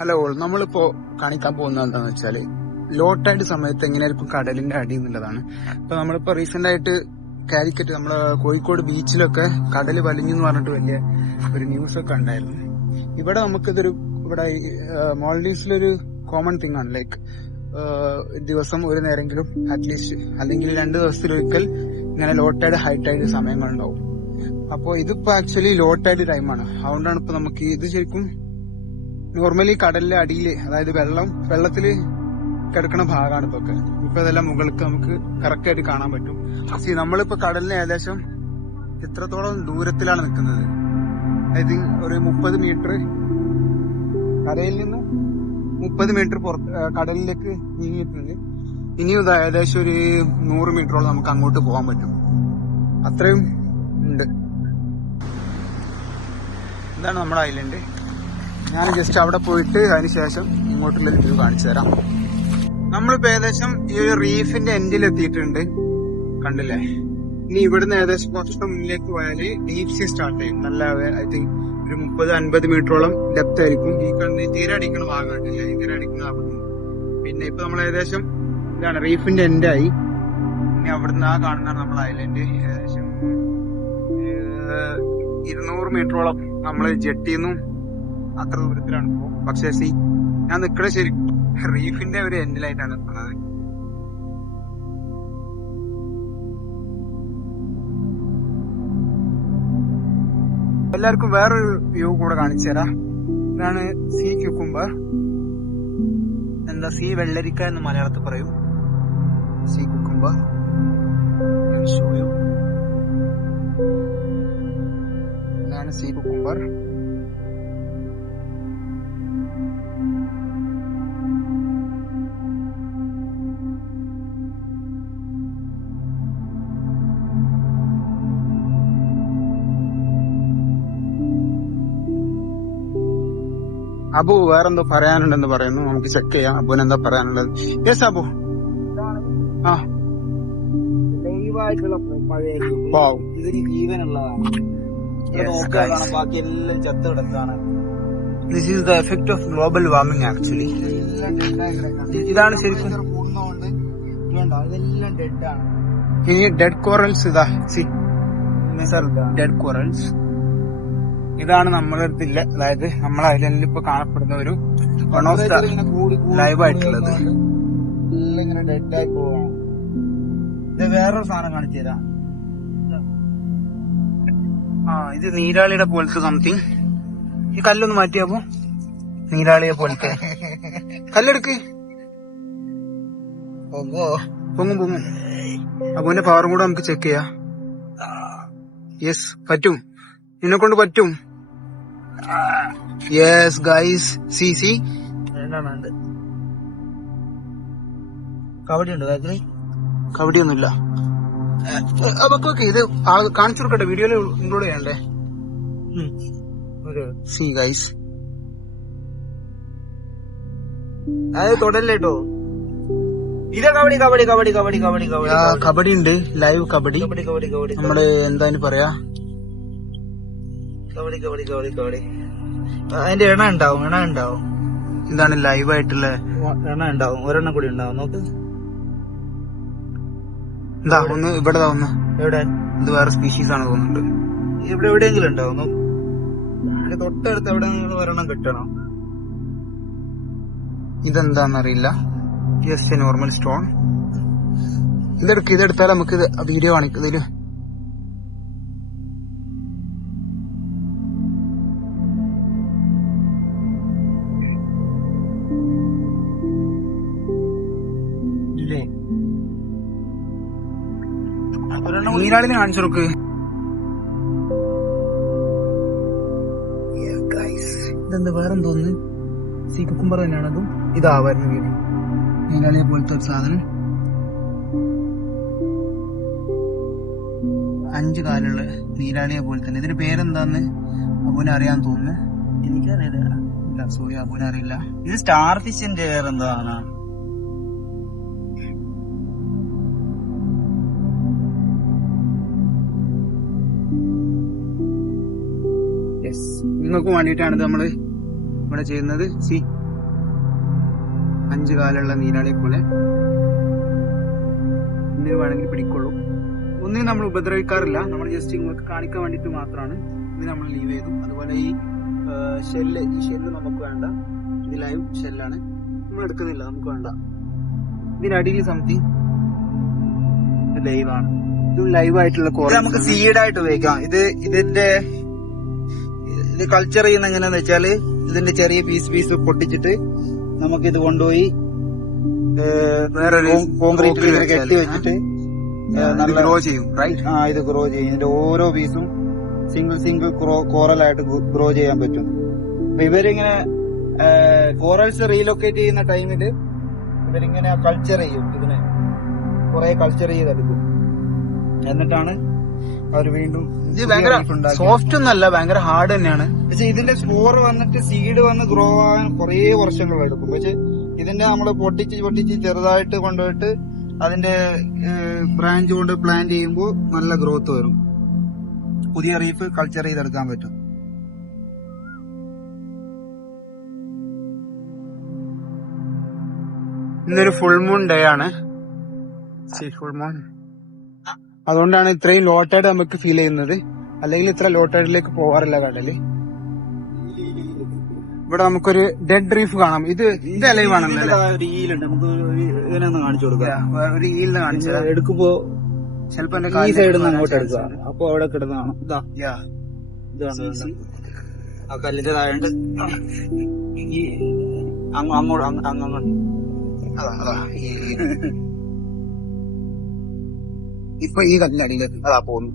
Hello, നമ്മളിപ്പോ കാണിക്കാൻ പോകുന്നത് എന്താന്ന് വെച്ചാല് ലോ ടൈഡ് സമയത്ത് എങ്ങനെയായിരിക്കും കടലിന്റെ അടി എന്നുള്ളതാണ്. ഇപ്പൊ നമ്മളിപ്പോ റീസെന്റ് ആയിട്ട് കാലിക്കറ്റ് നമ്മളെ കോഴിക്കോട് ബീച്ചിലൊക്കെ കടല് വലിഞ്ഞു എന്ന് പറഞ്ഞിട്ട് വലിയ ഒരു ന്യൂസ് ഒക്കെ ഉണ്ടായിരുന്നു. ഇവിടെ നമുക്കിതൊരു ഇവിടെ മാൾഡീവ്സിലൊരു കോമൺ തിങ് ആണ്. ലൈക്ക് ദിവസം ഒരു നേരെങ്കിലും അറ്റ്ലീസ്റ്റ് അല്ലെങ്കിൽ 2 ദിവസത്തിലൊരിക്കൽ ഇങ്ങനെ ലോ ടൈഡ് ഹൈ ടൈഡ് സമയങ്ങളുണ്ടാവും. അപ്പോ ഇതിപ്പോ ആക്ച്വലി ലോ ടൈഡ് ടൈമാണ്. അതുകൊണ്ടാണ് ഇപ്പൊ നമുക്ക് ഇത് ശരിക്കും നോർമലി കടലിലെ അടിയില്, അതായത് വെള്ളത്തില് കിടക്കുന്ന ഭാഗമാണ് ഇതൊക്കെ. ഇപ്പൊ ഇതെല്ലാം മുകൾക്ക് നമുക്ക് കറക്റ്റ് ആയിട്ട് കാണാൻ പറ്റും. പക്ഷേ നമ്മളിപ്പോ കടലിന് ഏകദേശം ഇത്രത്തോളം ദൂരത്തിലാണ് നിൽക്കുന്നത്. അതായത് ഒരു 30 മീറ്റർ കരയിൽ നിന്ന് 30 മീറ്റർ കടലിലേക്ക് നീങ്ങിയിട്ടുണ്ട്. ഇനിയും ഇത് ഏകദേശം ഒരു 100 മീറ്ററോളം നമുക്ക് അങ്ങോട്ട് പോകാൻ പറ്റും. അത്രയും ഉണ്ട്. ഇതാണ് നമ്മുടെ ഐലൻഡ്. ഞാൻ ജസ്റ്റ് അവിടെ പോയിട്ട് അതിനുശേഷം ഇങ്ങോട്ടുള്ള വ്യൂ കാണിച്ചു തരാം. നമ്മളിപ്പോ ഏകദേശം ഈ ഒരു റീഫിന്റെ എൻഡിൽ എത്തിയിട്ടുണ്ട്, കണ്ടില്ലേ? ഇനി ഇവിടുന്ന് ഏകദേശം കുറച്ചുകൂടെ മുന്നിലേക്ക് പോയാല് ഡീപ് സീ സ്റ്റാർട്ട് ചെയ്യും. നല്ല ഐ തിങ്ക് ഒരു 30-50 മീറ്ററോളം ഡെപ്ത് ആയിരിക്കും. ഈ കണ്ണ് തീരെ അടിക്കുന്ന ഭാഗം കണ്ടില്ലേ, തീരെ അടിക്കുന്ന ഭാഗം. പിന്നെ ഇപ്പൊ നമ്മൾ ഏകദേശം ഇതാണ് റീഫിന്റെ എൻഡായി. ഇനി അവിടുന്ന് ആ കാണുന്നതാണ് നമ്മുടെ ഐലൻഡ്. ഏകദേശം 200 മീറ്ററോളം നമ്മള് ജെട്ടിന്നും അത്ര ദൂരത്തിലാണ് ഇപ്പോ. പക്ഷേ ഞാൻ നിൽക്കുന്നത് ശരിക്കും റീഫിന്റെ ഒരു എൻഡിലായിട്ടാണ് നിൽക്കുന്നത്. എല്ലാവർക്കും വേറൊരു വ്യൂ കൂടെ കാണിച്ചു തരാം. ഇതാണ് സീ ക്യൂക്കുംബർ, സീ വെള്ളരിക്ക എന്ന് മലയാളത്തിൽ പറയും. സീ ക്യൂക്കുംബർ ഇതാണ് സീ ക്യൂക്കുംബർ. അബു വേറെന്തോ പറയാനുണ്ടെന്ന് പറയുന്നു, നമുക്ക് ചെക്ക് ചെയ്യാം അബുവിന് എന്താ പറയാനുള്ളത്. യെസ് അബു. ആ, ലൈവായിട്ടുള്ള മഴയായിരിക്കും. ഇതിന് ജീവനുള്ളതാണ്. ബാക്കി എല്ലാം ചത്ത് കിടക്കാണ്. This is the effect of global warming actually. ഇതാണ് ശരിക്കും ഇതെല്ലാം ഡെഡാണ്. ഇനി ഡെഡ് കോറൽസ് ഇതാ, ഡെഡ് കോറൽസ്. ഇതാണ് നമ്മളെ അടുത്തില്ല, അതായത് നമ്മളെ ഐലൻഡിൽ ഇപ്പൊ കാണപ്പെടുന്ന ഒരു ലൈവ് ആയിട്ടുള്ളത്. ഇങ്ങനെ ഡെഡായി പോവാണ്. ഇത് വേറൊരു സാധനം കാണിച്ചു തരാം. ഇത് നീരാളിയുടെ പോലത്തെ സംതിങ്. ഈ കല്ലൊന്ന് മാറ്റിയാപ്പോ, നീരാളിയെ പോലത്തെ കല്ലെടുക്ക്. പൊങ്ങും. അപ്പോന്റെ പവറും കൂടെ നമുക്ക് ചെക്ക് ചെയ്യാം. യെസ്, പറ്റും, നിന്നെ കൊണ്ട് പറ്റും. യെസ് ഗൈസ്, സി കബഡി ഉണ്ട്. കബഡിയൊന്നുമില്ല. ഇത് കാണിച്ചു കൊടുക്കട്ടെ, വീഡിയോയിൽ ഇൻക്ലൂഡ് ചെയ്യണ്ടേ? സി ഗൈസ്, അത് തൊടല്ലേട്ടോ. ഇത് കബഡി കബഡി കബഡി കബഡി കബഡി കബഡി കബഡി ഉണ്ട്, ലൈവ് കബഡി. കബഡി കബഡി കബഡി നമ്മള് എന്താ പറയാ, കബഡി കബഡി കബഡി കബഡി. അതിന്റെ എണ്ണ ഉണ്ടാവും. ഇതാണ് ലൈവ് ആയിട്ടുള്ള എണ്ണ ഉണ്ടാവും. ഒരെണ്ണം കൂടി ഉണ്ടാവും. നോക്ക്, എന്താ ഒന്ന് ഇവിടെ ഒന്ന്. എവിടെ? ഇത് വേറെ സ്പീഷീസ് ആണ് തോന്നുന്നുണ്ട്. ഇവിടെ എവിടെയെങ്കിലും ഉണ്ടാവും. തൊട്ടടുത്ത് എവിടെയെങ്കിലും ഒരെണ്ണം കിട്ടണം. ഇതെന്താന്നറിയില്ല. Just normal stone. ഇതെടുത്താൽ നമുക്ക് വീഡിയോ കാണിക്കുന്നതില് നീരാളിനെ കാണിച്ചു നോക്ക്. ഇതെന്താ വേറെന്തോന്ന്, സീ കുക്കുംബർ തന്നെയാണതും. ഇതാവായിരുന്നു വീഡിയോ, നീരാളിയെ പോലത്തെ ഒരു സാധനം. 5 കാലുള്ള നീരാളിയെ പോലെ തന്നെ. ഇതിന്റെ പേരെന്താന്ന് അബുവിനെ അറിയാൻ തോന്നുന്നു. എനിക്കറിയില്ല. സോറി, അബുവിനെ അറിയില്ല. ഇത് സ്റ്റാർ ഫിഷിന്റെ പേരെന്താണ്? നിങ്ങൾക്ക് വേണ്ടിയിട്ടാണ് നമ്മള് ഇവിടെ ചെയ്യുന്നത്. സി 5 കാലുള്ള നീരാളിയെ പോലെ ഒന്നിന് വേണമെങ്കിൽ പിടിക്കുള്ളൂ. ഒന്നിനും നമ്മൾ ഉപദ്രവിക്കാറില്ല, നമ്മൾ ജസ്റ്റ് നിങ്ങൾക്ക് കാണിക്കാൻ വേണ്ടിയിട്ട് മാത്രമാണ് ഇത് നമ്മൾ ലീവ് ചെയ്തു. അതുപോലെ ഈ ഷെല്ല് നമുക്ക് വേണ്ട, ഇത് ലൈവ് ഷെല്ലാണ്, നമ്മൾ എടുക്കുന്നില്ല, നമുക്ക് വേണ്ട. ഇതിനടിയിൽ സംതിങ് ലൈവാണ്, ഇത് ലൈവ് ആയിട്ടുള്ള ഇത് നമുക്ക് സീഡായിട്ട് ഉപയോഗിക്കാം. ഇത് കൾച്ചർ ചെയ്യുന്ന എങ്ങനെയാന്ന് വെച്ചാല് ഇതിന്റെ ചെറിയ പീസ് പൊട്ടിച്ചിട്ട് നമുക്ക് ഇത് കൊണ്ടുപോയി വേറൊരു കോൺക്രീറ്റിൽ കെട്ടി വെച്ചിട്ട് നല്ല ഗ്രോ ചെയ്യും, റൈറ്റ്? ഇത് ഗ്രോ ചെയ്യും. ഇതിന്റെ ഓരോ പീസും സിംഗിൾ കോറലായിട്ട് ഗ്രോ ചെയ്യാൻ പറ്റും. അപ്പൊ ഇവരിങ്ങനെ കോറൽസ് റീലൊക്കേറ്റ് ചെയ്യുന്ന ടൈമില് ഇവരിങ്ങനെ കൾച്ചർ ചെയ്യും, ഇതിനെ കുറെ കൾച്ചർ ചെയ്തെടുക്കും. എന്നിട്ടാണ് അവർ വീണ്ടും ഇത് ഭയങ്കര സോഫ്റ്റ് ഒന്നല്ല, ഭയങ്കര ഹാർഡ് തന്നെയാണ്. പക്ഷെ ഇതിന്റെ സ്പോർ വന്നിട്ട് സീഡ് വന്ന് ഗ്രോ ആകാൻ കുറെ വർഷങ്ങൾ എടുക്കും. പക്ഷെ ഇതിന്റെ നമ്മള് പൊട്ടിച്ച് ചെറുതായിട്ട് കൊണ്ടുപോയിട്ട് അതിന്റെ ബ്രാഞ്ച് കൊണ്ട് പ്ലാന്റ് ചെയ്യുമ്പോൾ നല്ല ഗ്രോത്ത് വരും. പുതിയ റീഫ് കൾച്ചർ ചെയ്തെടുക്കാൻ പറ്റും. ഇന്നൊരു ഫുൾ മൂൺ ഡേ ആണ്, ഫുൾ മൂൺ. അതുകൊണ്ടാണ് ഇത്രയും ലോ ടൈഡ് നമുക്ക് ഫീൽ ചെയ്യുന്നത്. അല്ലെങ്കിൽ ഇത്ര ലോ ടൈഡിലേക്ക് പോവാറില്ല കടല്. ഇവിടെ നമുക്കൊരു ഡെഡ് റീഫ് കാണാം. ഇത് ലൈവ് ആണല്ലോ. ഒരു ഈലുണ്ട്, നമുക്ക് ഇതിനൊന്ന് കാണിച്ചു കൊടുക്കാം. ഒരു ഈലിന് കാണിച്ചാൽ എടുക്കുമ്പോ ചിലപ്പോ ഈ സൈഡിൽ നിന്ന് അങ്ങോട്ട് എടുക്കുക. അപ്പൊ അവിടെ കിടന്നാണ് ഇതാണ് ആ കല്ലിന്റെ താഴെ ഈ അങ്ങോട്ട് ഇപ്പൊ ഈ കല്ലിനടിയിലേക്ക് അതാ പോകുന്നു.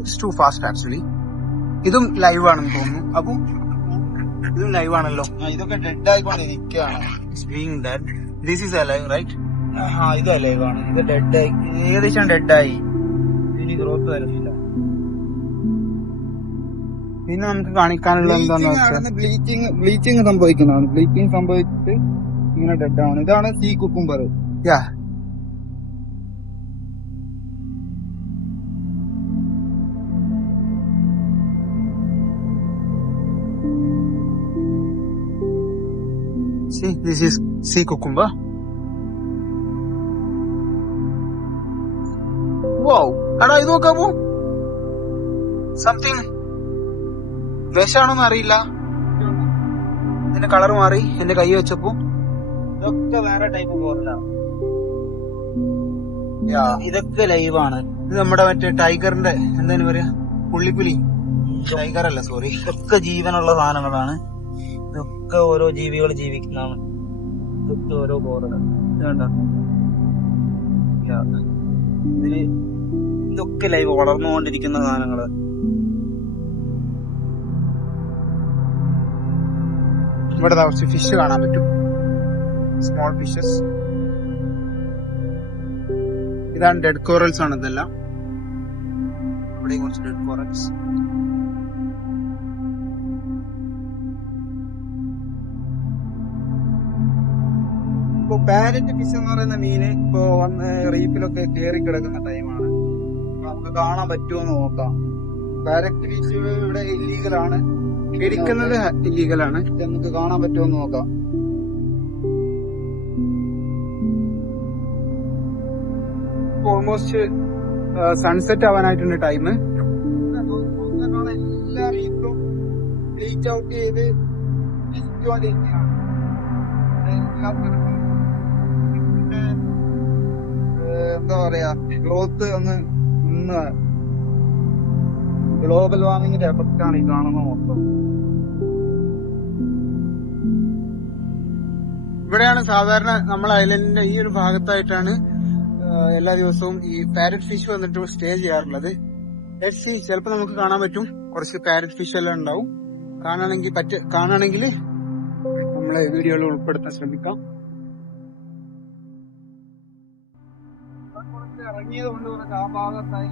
It's too fast actually. ഇതും ലൈവ് ആണെന്ന് തോന്നുന്നു. അപ്പൊ ഇതും ലൈവ് ആണല്ലോ. ഇതൊക്കെ ഡെഡ് ആയിക്കൊണ്ടിരിക്കുകയാണ്. Being dead. This is alive, right? ഇത് ലൈവ് ആണ്. ഇത് ഡെഡ് ആയി, ഏകദേശം ഡെഡ് ആയി. ഇനി ഗ്രോത്ത് വരുന്നില്ല. പിന്നെ നമുക്ക് കാണിക്കാനുള്ള എന്താന്ന് വെച്ചാൽ ബ്ലീച്ചിങ് സംഭവിക്കുന്നതാണ്. ബ്ലീച്ചിങ് സംഭവിച്ചിട്ട് ഇങ്ങനെ ഡെഡ് ആണ്. ഇതാണ് see cucumber. See, this is sea cucumber. Wow, എടാ ഇത് നോക്കാമോ? സംതിങ് വിഷാണോന്ന് അറിയില്ല. ഇതിന്റെ കളർ മാറി എന്റെ കൈ വെച്ചപ്പോ. ഇതൊക്കെ വേറെ ടൈപ്പ് പോറില്ല. ഇതൊക്കെ ലൈവാണ്. ഇത് നമ്മുടെ മറ്റേ ടൈഗറിന്റെ എന്താണ് പറയാ, പുള്ളിപ്പുലി. ടൈഗർ അല്ല, സോറി. ഇതൊക്കെ ജീവനുള്ള സാധനങ്ങളാണ്. ഇതൊക്കെ ഓരോ ജീവികൾ ജീവിക്കുന്നതാണ്. ഇതൊക്കെ ഓരോ ബോറുകൾ. ഇതില് ഇതൊക്കെ ലൈവ് വളർന്നുകൊണ്ടിരിക്കുന്ന സാധനങ്ങള്. ഇവിടെ കുറച്ച് ഫിഷ് കാണാൻ പറ്റും, സ്മോൾ ഫിഷസ്. ഇതാണ് ഡെഡ് കോറൽസ് ആണ് ഇതെല്ലാം. ഇവിടെയും കുറച്ച് ഡെഡ് കോറൽസ്. ഇപ്പൊ പാരറ്റ് ഫിഷ് എന്ന് പറയുന്ന മീന് ഇപ്പൊ വന്ന് റീഫിലൊക്കെ കയറി കിടക്കുന്ന ടൈമാണ്. നമുക്ക് കാണാൻ പറ്റുമോന്ന് നോക്കാം. പാരറ്റ് ഫിഷ് ഇവിടെ ഇല്ലീഗലാണ്, പിടിക്കുന്നത് ഇല്ലീഗലാണ്. നമുക്ക് കാണാൻ പറ്റുമോന്ന് നോക്കാം. ഓൾമോസ്റ്റ് സൺസെറ്റ് ആവാനായിട്ടുണ്ട് ടൈം. എല്ലാ റീഫും ബ്ലീച്ച് ഔട്ട് ചെയ്ത് നശിച്ചുകൊണ്ടിരിക്കുകയാണ്. എന്താ പറയാ, ഗ്രോത്ത് ഒന്ന് ഗ്ലോബൽ വാർമിങ്ങിന്റെ എഫക്റ്റ് ആണ് ഈ കാണുന്ന മൊത്തം. ഇവിടെയാണ് സാധാരണ നമ്മൾ ഐലൻഡിന്റെ ഈ ഒരു ഭാഗത്തായിട്ടാണ് എല്ലാ ദിവസവും ഈ പാരറ്റ് ഫിഷ് വന്നിട്ട് സ്റ്റേ ചെയ്യാറുള്ളത്. ചിലപ്പോ നമുക്ക് കാണാൻ പറ്റും, കുറച്ച് പാരറ്റ് ഫിഷ് എല്ലാം ഉണ്ടാവും. കാണാണെങ്കിൽ നമ്മളെ വീഡിയോയിൽ ഉൾപ്പെടുത്താൻ ശ്രമിക്കാം. ഇറങ്ങിയത് കൊണ്ട് കുറച്ച് ആ ഭാഗത്തായി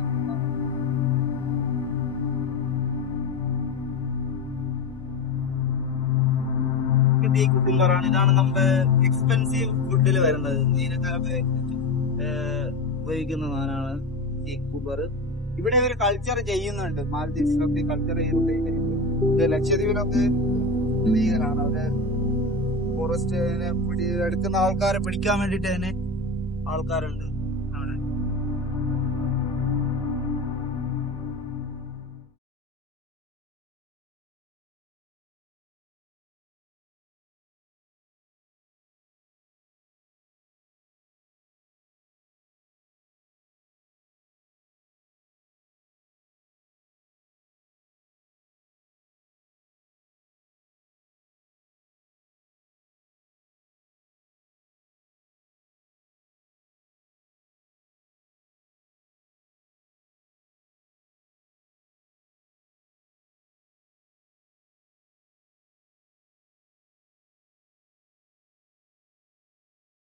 കുക്കുംബറാണ്. ഇതാണ് നമ്മുടെ എക്സ്പെൻസീവ് ഫുഡിൽ വരുന്നത്. മീനക്കാർക്ക് ഉപയോഗിക്കുന്ന സാധനമാണ് ഈ കുക്കുംബർ. ഇവിടെ ഒരു കൾച്ചർ ചെയ്യുന്നുണ്ട്. മാലദ്വീപ്സിലൊക്കെ കൾച്ചർ ചെയ്യുന്നുണ്ട്. ഇത് ലക്ഷദ്വീപിലൊക്കെ ലീഗലാണ്. അത് ഫോറസ്റ്റ് എടുക്കുന്ന ആൾക്കാരെ പിടിക്കാൻ വേണ്ടിട്ട് തന്നെ ആൾക്കാരുണ്ട്.